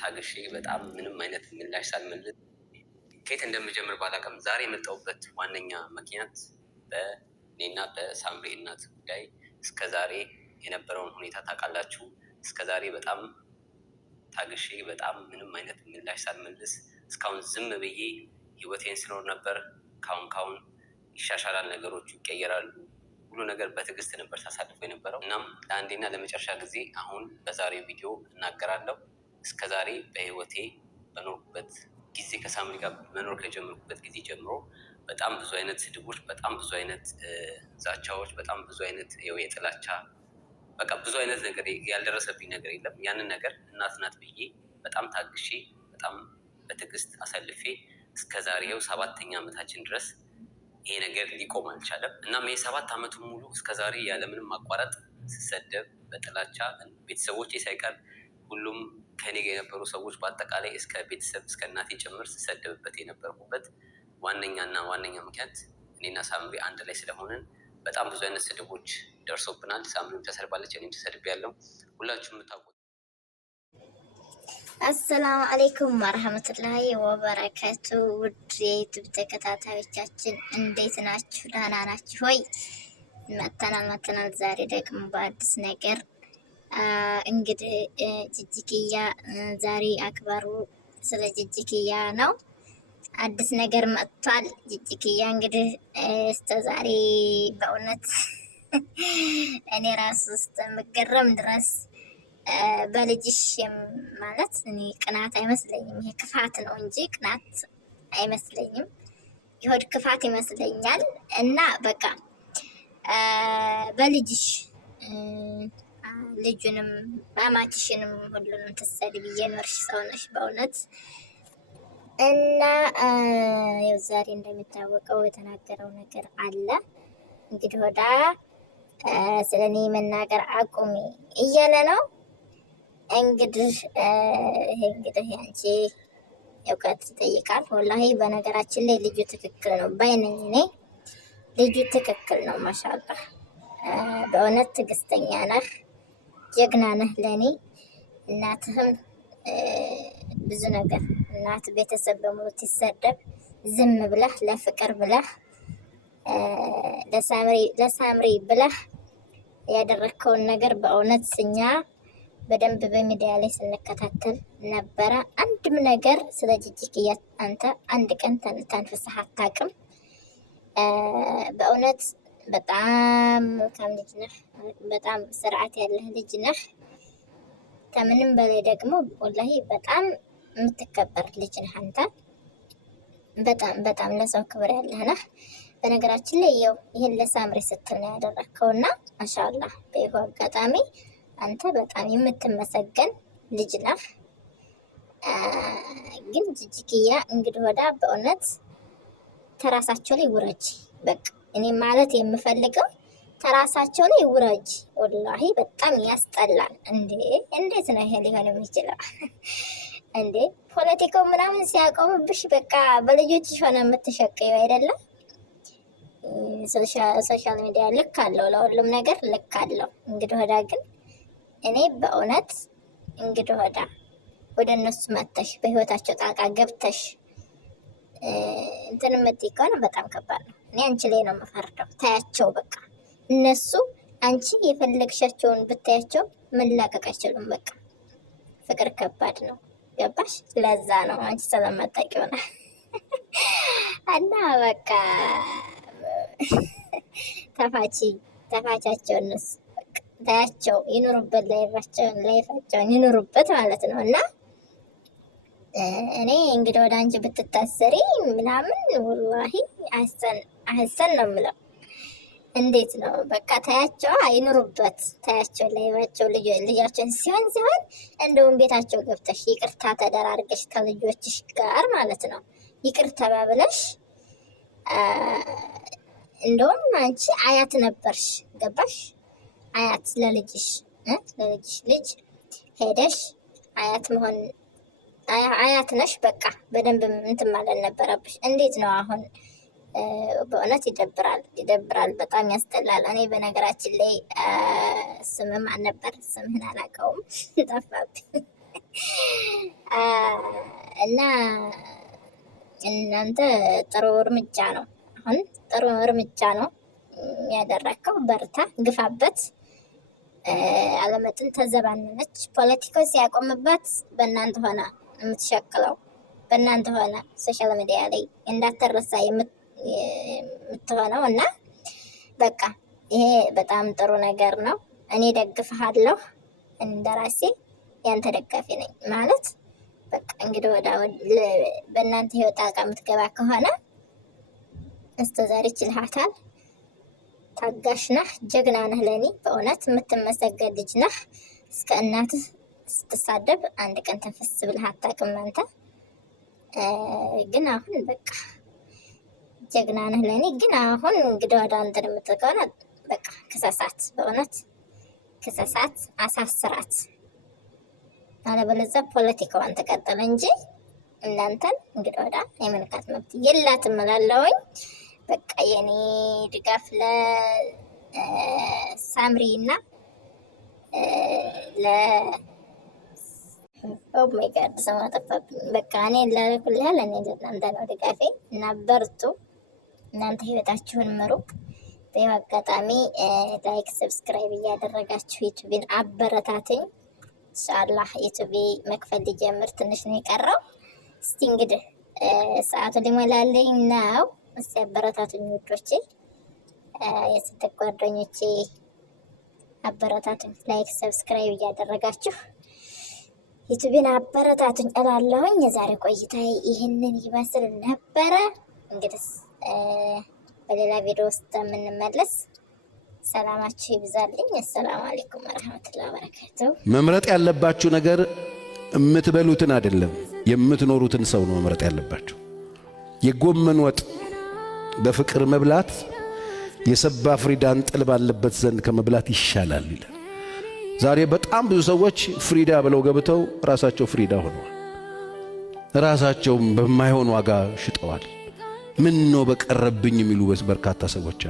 ታግሼ በጣም ምንም አይነት ምላሽ ሳልመልስ ከየት እንደምጀምር ባላውቅም ዛሬ የመጣሁበት ዋነኛ ምክንያት በእኔና በሳምሪ እናት ጉዳይ እስከዛሬ የነበረውን ሁኔታ ታውቃላችሁ። እስከዛሬ በጣም ታግሼ በጣም ምንም አይነት ምላሽ ሳልመልስ እስካሁን ዝም ብዬ ህይወቴን ስኖር ነበር። ካሁን ይሻሻላል፣ ነገሮቹ ይቀየራሉ፣ ሁሉ ነገር በትዕግስት ነበር ሳሳልፈው የነበረው። እናም ለአንዴና ለመጨረሻ ጊዜ አሁን በዛሬው ቪዲዮ እናገራለሁ። እስከዛሬ በህይወቴ በኖርኩበት ጊዜ ከሳምሪ ጋር መኖር ከጀመርኩበት ጊዜ ጀምሮ በጣም ብዙ አይነት ስድቦች፣ በጣም ብዙ አይነት ዛቻዎች፣ በጣም ብዙ አይነት የጥላቻ በቃ ብዙ አይነት ነገር ያልደረሰብኝ ነገር የለም። ያንን ነገር እናት ናት ብዬ በጣም ታግሼ በጣም በትዕግስት አሳልፌ እስከዛሬው 7ኛ ዓመታችን ድረስ ይሄ ነገር ሊቆም አልቻለም። እናም ይሄ 7 ዓመቱ ሙሉ እስከዛሬ ያለምንም ማቋረጥ ስሰደብ በጥላቻ ቤተሰቦቼ ሳይቀር ሁሉም ከኔ ጋር የነበሩ ሰዎች በአጠቃላይ እስከ ቤተሰብ እስከ እናቴ ጭምር ስሰደብበት የነበርኩበት ዋነኛ ምክንያት እኔና ሳምሪ አንድ ላይ ስለሆንን በጣም ብዙ አይነት ስድቦች ደርሶብናል። ሳምሪም ተሰድባለች፣ እኔም ተሰድቤያለሁ። ሁላችሁም የምታውቁት። አሰላሙ አለይኩም ወረህመቱላሂ ወበረካቱ። ውድ የዩቱብ ተከታታዮቻችን እንዴት ናችሁ? ደህና ናችሁ ሆይ? መተናል። ዛሬ ደግሞ በአዲስ ነገር እንግዲህ ጅጅክያ ዛሬ አክባሩ ስለ ጅጅክያ ነው። አዲስ ነገር መጥቷል። ጅጅክያ እንግዲህ እስከ ዛሬ በእውነት እኔ ራሱ እስከምገረም ድረስ በልጅሽ ማለት እኔ ቅናት አይመስለኝም። ይሄ ክፋት ነው እንጂ ቅናት አይመስለኝም። የሆድ ክፋት ይመስለኛል። እና በቃ በልጅሽ ልጁንም ማማችሽንም ሁሉንም ትሰድቢ የኖርሽ ሰው ነሽ በእውነት። እና ያው ዛሬ እንደሚታወቀው የተናገረው ነገር አለ። እንግዲህ ወዳ ስለኔ መናገር አቁሚ እያለ ነው። እንግዲህ ያንቺ እውቀት ይጠይቃል። ወላሂ በነገራችን ላይ ልጁ ትክክል ነው ባይነኝ እኔ። ልጁ ትክክል ነው። ማሻአላህ በእውነት ትዕግስተኛ ነህ፣ ጀግና ነህ ለኔ። እናትህም ብዙ ነገር እናት ቤተሰብ በሙሉ ትሰደብ ዝም ብለህ ለፍቅር ብለህ ለሳምሪ ብለህ ያደረግከውን ነገር በእውነት እኛ በደንብ በሚዲያ ላይ ስንከታተል ነበረ። አንድም ነገር ስለ ጅጅክያ አንተ አንድ ቀን ተንፍሰህ አታውቅም። በእውነት በጣም መልካም ልጅ ነህ። በጣም ስርዓት ያለህ ልጅ ነህ። ከምንም በላይ ደግሞ ወላሂ በጣም የምትከበር ልጅ ነህ አንተ። በጣም ለሰው ክብር ያለህ ነህ። በነገራችን ላይ ይህን ለሳምሪ ስትል ነው ያደረግከውና ማሻአላህ በይሁ አጋጣሚ አንተ በጣም የምትመሰገን ልጅ ነህ። ግን ጅጅክያ እንግዲህ ወዳ በእውነት ተራሳቸው ላይ ውረጅ። በቃ እኔ ማለት የምፈልገው ተራሳቸው ላይ ውረጅ። ወላሂ በጣም ያስጠላል። እንዴት ነው ይሄ ሊሆን የሚችለው? እንዴ ፖለቲካው ምናምን ሲያቆምብሽ በቃ በልጆችሽ ሆነ የምትሸቀዩ አይደለም። ሶሻል ሚዲያ ልክ አለው፣ ለሁሉም ነገር ልክ አለው። እንግዲህ ወዳ ግን እኔ በእውነት እንግዲህ ወደ እነሱ መተሽ በህይወታቸው ጣቃ ገብተሽ እንትን የምትይ ከሆነ በጣም ከባድ ነው። እኔ አንቺ ላይ ነው የምፈርደው። ታያቸው በቃ እነሱ አንቺ የፈለግሻቸውን ብታያቸው መላቀቅ አይችሉም። በቃ ፍቅር ከባድ ነው። ገባሽ? ለዛ ነው አንቺ ስለማታውቂ ሆነ እና በቃ ተፋቻቸው እነሱ ታያቸው ይኑሩበት፣ ላይፋቸውን ይኑሩበት ማለት ነው። እና እኔ እንግዲህ ወደ አንቺ ብትታሰሪ ምናምን ወላሂ አህሰን ነው የምለው። እንዴት ነው በቃ ታያቸው ይኑሩበት፣ ታያቸው ላይፋቸው ልጃቸውን ሲሆን እንደውም ቤታቸው ገብተሽ ይቅርታ ተደራርገሽ ከልጆችሽ ጋር ማለት ነው ይቅርታ ተባብለሽ እንደውም አንቺ አያት ነበርሽ። ገባሽ? አያት ለልጅሽ ልጅ ሄደሽ አያት መሆን አያት ነሽ። በቃ በደንብ እንትን ማለት ነበረብሽ። እንዴት ነው አሁን? በእውነት ይደብራል፣ በጣም ያስጠላል። እኔ በነገራችን ላይ ስምም አልነበር፣ ስምህን አላውቀውም ጠፋብኝ። እና እናንተ ጥሩ እርምጃ ነው፣ አሁን ጥሩ እርምጃ ነው ያደረከው። በርታ፣ ግፋበት። አለመጥን ተዘባነነች። ፖለቲካው ሲያቆምባት በእናንተ ሆነ የምትሸቅለው፣ በእናንተ ሆነ ሶሻል ሚዲያ ላይ እንዳትረሳ የምትሆነው። እና በቃ ይሄ በጣም ጥሩ ነገር ነው። እኔ ደግፍሃለሁ፣ እንደራሴ ያንተ ደጋፊ ነኝ ማለት በቃ እንግዲህ በእናንተ ህይወት ጣልቃ የምትገባ ከሆነ እስከዛሬ ችልሃታል። ታጋሽ ነህ፣ ጀግና ነህ። ለእኔ በእውነት የምትመሰገን ልጅ ነህ። እስከ እናትህ ስትሳደብ አንድ ቀን ተንፈስ ብለህ አታውቅም አንተ። ግን አሁን በቃ ጀግና ነህ ለእኔ። ግን አሁን እንግዲህ ወደ አንተ የምትል ከሆነ በቃ ክሰሳት፣ በእውነት ክሰሳት፣ አሳስራት። አለበለዚያ ፖለቲካዋን ተቀጠለ እንጂ እናንተን እንግዲህ ወደ የመንካት መብት የላትም እላለሁኝ። በቃ የኔ ድጋፍ ለሳምሪ እና ኦ ማይ ጋድ ስሟ ጠፋብኝ። በቃ እኔ ለሁላል እኔ ለእናንተ ነው ድጋፌ እና በርቱ። እናንተ ህይወታችሁን ምሩ። በይው አጋጣሚ ላይክ ሰብስክራይብ እያደረጋችሁ ዩቲዩብን አበረታትኝ። ኢንሻአላህ ዩቲዩብ መክፈል ሊጀምር ትንሽ ነው የቀረው። እስቲ እንግዲህ ሰዓቱ ሊሞላልኝ ነው። እስቲ አበረታቱኝ ውዶቼ፣ የስደት ጓደኞቼ አበረታቱኝ። ላይክ ሰብስክራይብ እያደረጋችሁ ዩቲዩብን አበረታቱኝ እላለሁኝ። የዛሬ ቆይታ ይህንን ይመስል ነበረ። እንግዲህ በሌላ ቪዲዮ ውስጥ የምንመለስ። ሰላማችሁ ይብዛልኝ። አሰላሙ አለይኩም ወራህመቱላሂ ወበረካቱ። መምረጥ ያለባችሁ ነገር የምትበሉትን አይደለም የምትኖሩትን ሰው ነው መምረጥ ያለባችሁ። የጎመን ወጥ በፍቅር መብላት የሰባ ፍሪዳን ጥል ባለበት ዘንድ ከመብላት ይሻላል ይላል። ዛሬ በጣም ብዙ ሰዎች ፍሪዳ ብለው ገብተው ራሳቸው ፍሪዳ ሆነዋል። ራሳቸውም በማይሆን ዋጋ ሽጠዋል። ምን ነው በቀረብኝ የሚሉ በርካታ ሰዎች አሉ።